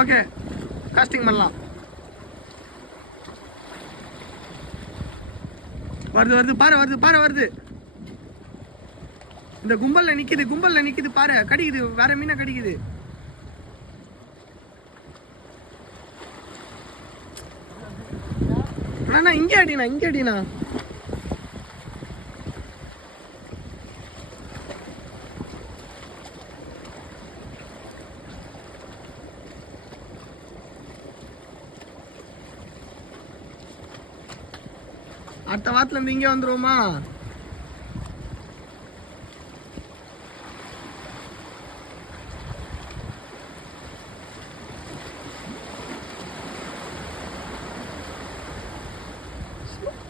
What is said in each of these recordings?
Okay costing பண்ணலாம். வருது வருது பாரு, வருது பாரு, வருது. இந்த கும்பல்ல நிக்குது பாரு, கடிக்குது, வேற மீனை கடிக்குது. அண்ணா இங்கே அடினா. அடுத்த வாரத்துல இருந்து இங்கே வந்துருவோமா?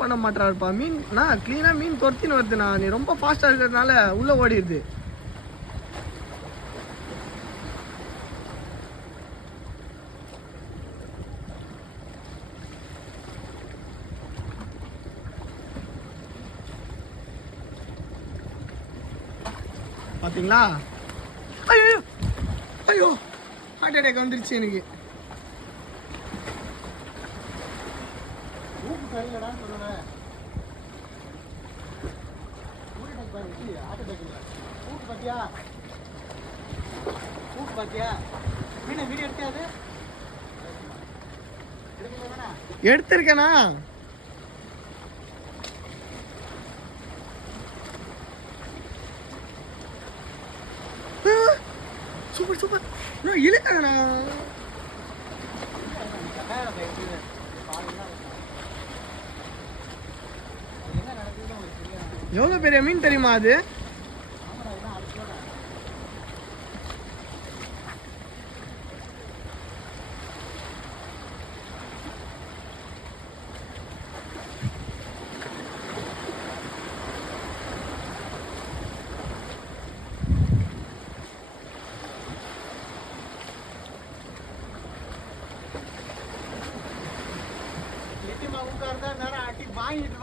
பண்ண மாட்டாருப்பா. மீன் நான் கிளீனா மீன் தொத்தின்னு வருதுண்ணா. நீ ரொம்ப ஃபாஸ்டா இருக்கிறதுனால உள்ள ஓடிடுது. பாத்தீங்களா? ஐயோ ஐயோ ஹார்ட் அட்டாக் வந்துருச்சு எனக்கு. எடுத்திருக்கேனா? Super super. இழுக்கண்ணா. எவ்வளவு பெரிய மீன் தெரியுமா அது?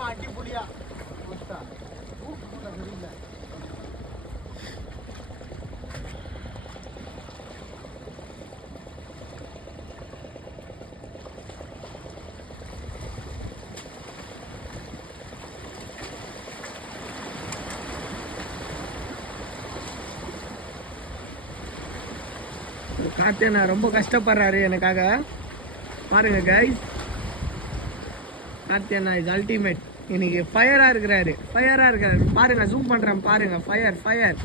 அட்டி புளியா கார்த்தியண்ணா ரொம்ப கஷ்டப்படுறாரு எனக்காக. பாருங்க கைஸ், கார்த்தியண்ணா இஸ் அல்டிமேட். இன்னைக்கு ஃபயரா இருக்கிறாரு பாருங்க. ஜூம் பண்றேன் பாருங்க. ஃபயர்